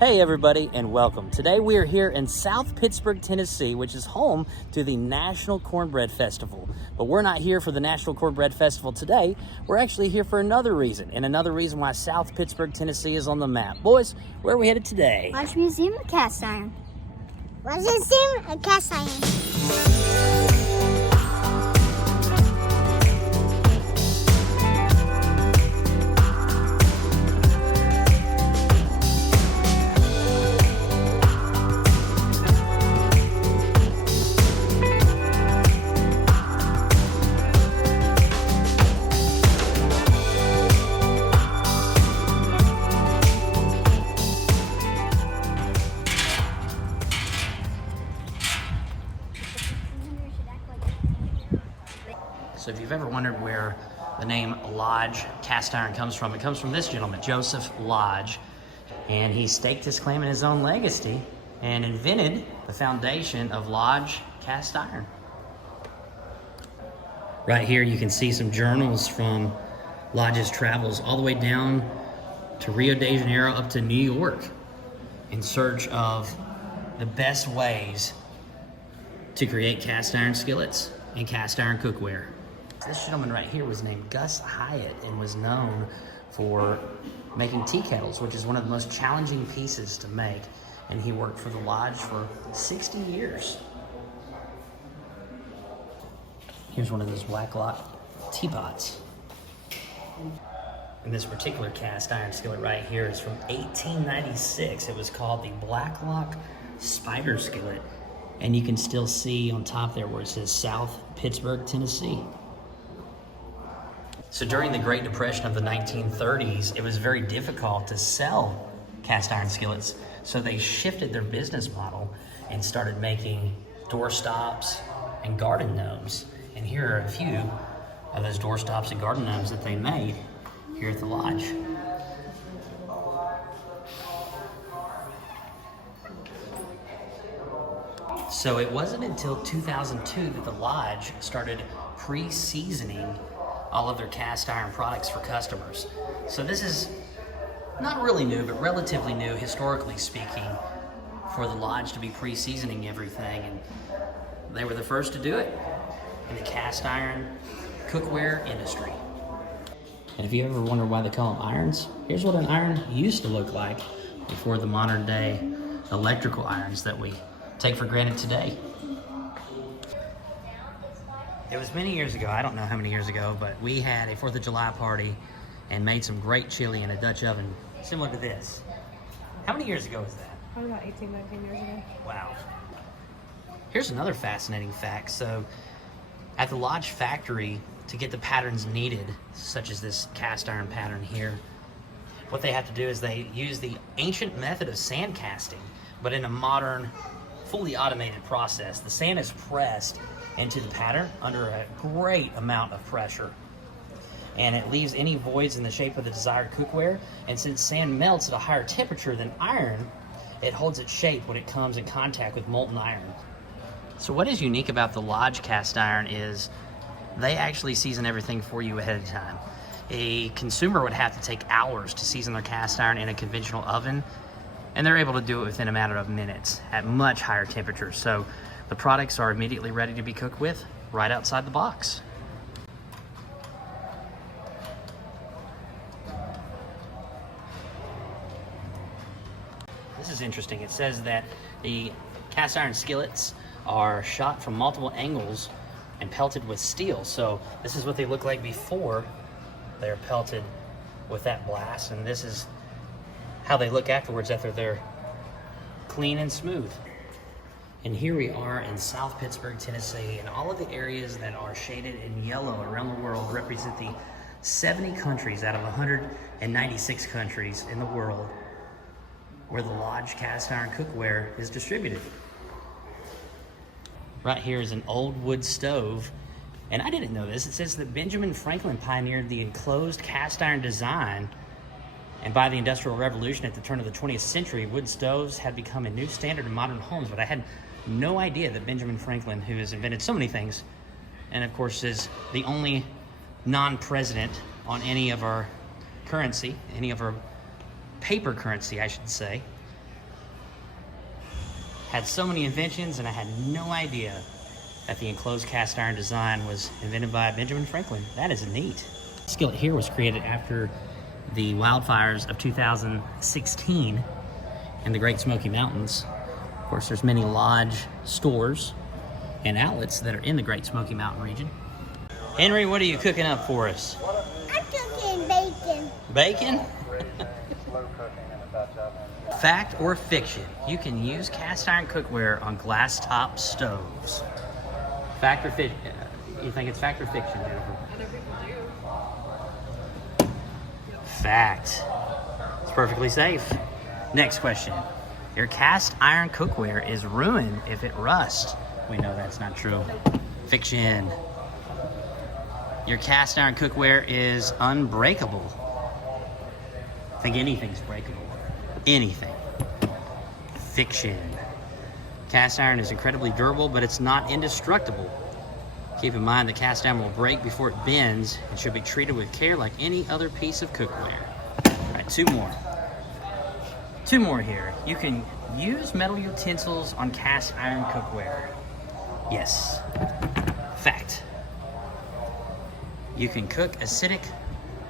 Hey everybody, and welcome. Today we are here in South Pittsburg, Tennessee, which is home to the National Cornbread Festival. But we're not here for the National Cornbread Festival today. We're actually here for another reason, and another reason why South Pittsburg, Tennessee is on the map. Boys, where are we headed today? Lodge Museum of Cast Iron. Lodge Museum of Cast Iron. So if you've ever wondered where the name Lodge Cast Iron comes from, it comes from this gentleman, Joseph Lodge. And he staked his claim in his own legacy and invented the foundation of Lodge Cast Iron. Right here you can see some journals from Lodge's travels all the way down to Rio de Janeiro up to New York in search of the best ways to create cast iron skillets and cast iron cookware. This gentleman right here was named Gus Hyatt and was known for making tea kettles, which is one of the most challenging pieces to make. And he worked for the Lodge for 60 years. Here's one of those black lock teapots. And this particular cast iron skillet right here is from 1896. It was called the Black Lock Spider Skillet. And you can still see on top there where it says South Pittsburg, Tennessee. So during the Great Depression of the 1930s, it was very difficult to sell cast iron skillets. So they shifted their business model and started making doorstops and garden gnomes. And here are a few of those doorstops and garden gnomes that they made here at the Lodge. So it wasn't until 2002 that the Lodge started pre-seasoning all of their cast iron products for customers. So this is not really new, but relatively new, historically speaking, for the Lodge to be pre-seasoning everything. And they were the first to do it in the cast iron cookware industry. And if you ever wonder why they call them irons, here's what an iron used to look like before the modern day electrical irons that we take for granted today. It was many years ago, I don't know how many years ago, but we had a 4th of July party and made some great chili in a Dutch oven similar to this. How many years ago was that? Probably about 18, 19 years ago. Wow. Here's another fascinating fact. So at the Lodge factory, to get the patterns needed, such as this cast iron pattern here, what they have to do is they use the ancient method of sand casting, but in a modern, fully automated process. The sand is pressed into the pattern under a great amount of pressure, and it leaves any voids in the shape of the desired cookware. And since sand melts at a higher temperature than iron, it holds its shape when it comes in contact with molten iron. So what is unique about the Lodge cast iron is they actually season everything for you ahead of time. A consumer would have to take hours to season their cast iron in a conventional oven, and they're able to do it within a matter of minutes at much higher temperatures. So the products are immediately ready to be cooked with right outside the box. This is interesting. It says that the cast iron skillets are shot from multiple angles and pelted with steel. So this is what they look like before they're pelted with that blast, and this is how they look afterwards after they're clean and smooth. And here we are in South Pittsburg, Tennessee, and all of the areas that are shaded in yellow around the world represent the 70 countries out of 196 countries in the world where the Lodge cast iron cookware is distributed. Right here is an old wood stove, and I didn't know this. It says that Benjamin Franklin pioneered the enclosed cast iron design, and by the Industrial Revolution at the turn of the 20th century, wood stoves had become a new standard in modern homes. But I had no idea that Benjamin Franklin, who has invented so many things, and of course is the only non-president on any of our currency, any of our paper currency, I should say, Had so many inventions, and I had no idea that the enclosed cast iron design was invented by Benjamin Franklin. That is neat. Skillet here was created after the wildfires of 2016 in the Great Smoky Mountains. Of course, there's many lodge stores and outlets that are in the Great Smoky Mountain region. Henry, what are you cooking up for us? I'm cooking bacon. Bacon? Fact or fiction? You can use cast iron cookware on glass top stoves. Fact or fiction? You think it's fact or fiction, Jennifer? Other people do. Fact. It's perfectly safe. Next question. Your cast iron cookware is ruined if it rusts. We know that's not true. Fiction. Your cast iron cookware is unbreakable. I think anything's breakable. Anything. Fiction. Cast iron is incredibly durable, but it's not indestructible. Keep in mind that cast iron will break before it bends and should be treated with care like any other piece of cookware. All right, two more. Two more here. You can use metal utensils on cast iron cookware. Yes. Fact. You can cook acidic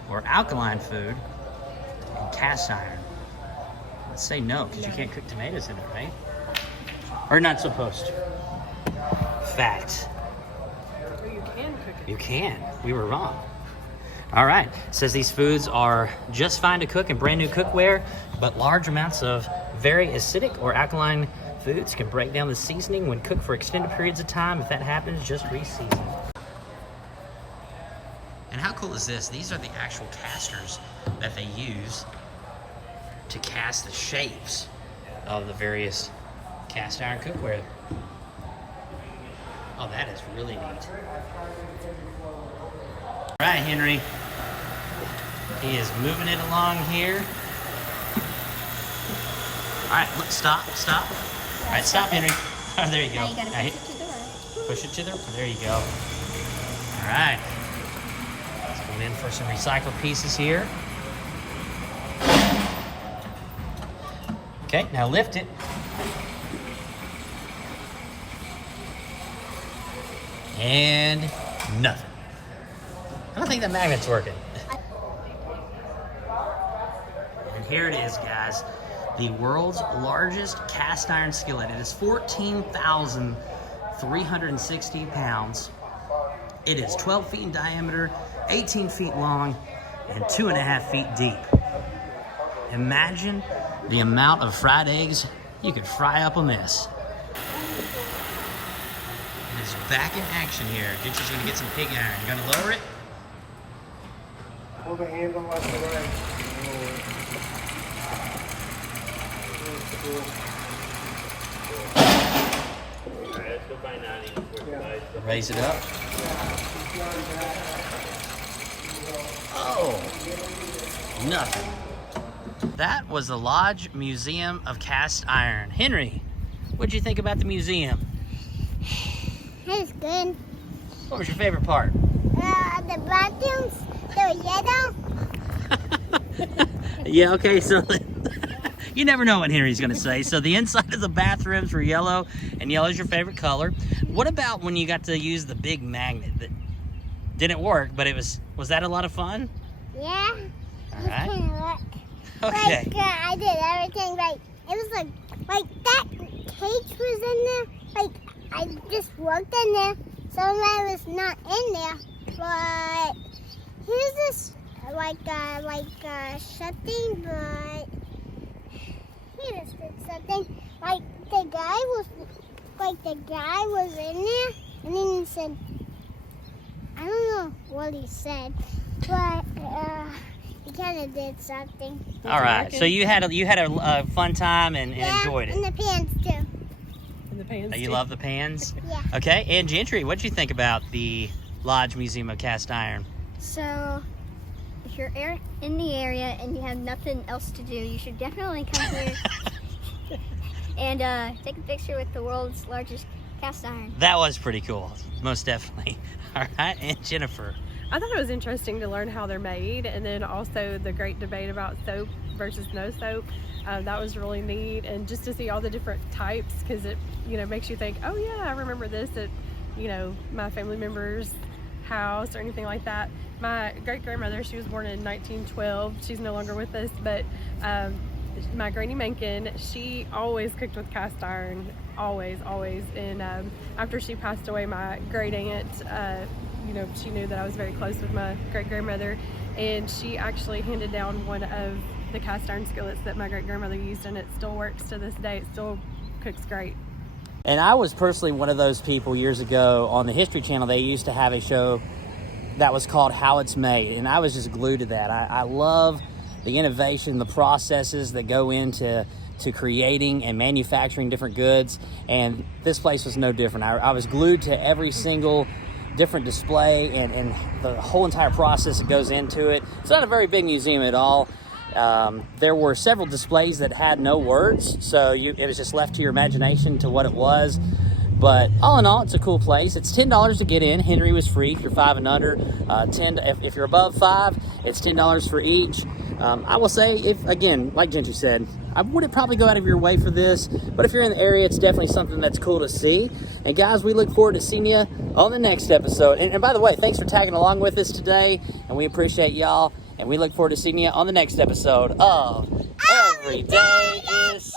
or alkaline food in cast iron. Let's say no, because you can't cook tomatoes in it, right? Or not supposed to. Fact. Or you can cook it. You can. We were wrong. All right. It says these foods are just fine to cook in brand new cookware, but large amounts of very acidic or alkaline foods can break down the seasoning when cooked for extended periods of time. If that happens, just re-season. And how cool is this? These are the actual casters that they use to cast the shapes of the various cast iron cookware. Oh, that is really neat. All right, Henry. He is moving it along here. All right, look, stop. All right, stop, Henry. Oh, there you go. Now you gotta push it to the right. Push it to the, there you go. All right. Let's go in for some recycled pieces here. Okay, now lift it. And nothing. I don't think that magnet's working. And here it is, guys. The world's largest cast iron skillet. It is 14,360 pounds. It is 12 feet in diameter, 18 feet long, and 2.5 feet deep. Imagine the amount of fried eggs you could fry up on this. It is back in action here. Gentry's gonna get some pig iron. You gonna lower it? Pull the handle left and right. Alright, let's go by 90. Raise it up. Oh, nothing. That was the Lodge Museum of Cast Iron. Henry, what'd you think about the museum? It's good. What was your favorite part? The bathrooms, they're yellow. Yeah, okay, so you never know what Henry's gonna say. So the inside of the bathrooms were yellow, and yellow is your favorite color. What about when you got to use the big magnet that didn't work, but it was that a lot of fun? Yeah. All right. It kind of worked. Okay. Like, I did everything right. It was like that cage was in there. Like, I just worked in there. Some of it was not in there. But here's this, something, but here's something. Like, the guy was in there, and then he said, I don't know what he said, but, he kind of did something. All right. So you had a fun time and enjoyed it. And the pants too. In the pans. You too. love the pans? Yeah. Okay. And Gentry, what'd you think about the Lodge Museum of Cast Iron? So, if you're in the area and you have nothing else to do, you should definitely come here and take a picture with the world's largest cast iron. That was pretty cool. Most definitely. All right. And Jennifer. I thought it was interesting to learn how they're made, and then also the great debate about soap versus no soap. That was really neat, and just to see all the different types, because it, you know, makes you think, oh yeah, I remember this at, you know, my family member's house or anything like that. My great-grandmother, she was born in 1912. She's no longer with us, but my Granny Mencken, she always cooked with cast iron, always. And after she passed away, my great aunt, you know, she knew that I was very close with my great-grandmother, and she actually handed down one of the cast iron skillets that my great-grandmother used, and it still works to this day. It still cooks great. And I was personally one of those people years ago on the History Channel. They used to have a show that was called How It's Made, and I was just glued to that. I love the innovation, the processes that go into creating and manufacturing different goods, and this place was no different. I was glued to every single different display and the whole entire process that goes into it. It's not a very big museum at all. There were several displays that had no words, so it was just left to your imagination to what it was. But all in all, it's a cool place. It's $10 to get in. Henry was free if you're 5 and under. If you're above 5, it's $10 for each. I will say, if again, like Gentry said, I wouldn't probably go out of your way for this, but if you're in the area, it's definitely something that's cool to see. And guys, we look forward to seeing you on the next episode. And by the way, thanks for tagging along with us today, and we appreciate y'all. And we look forward to seeing you on the next episode of Every Day is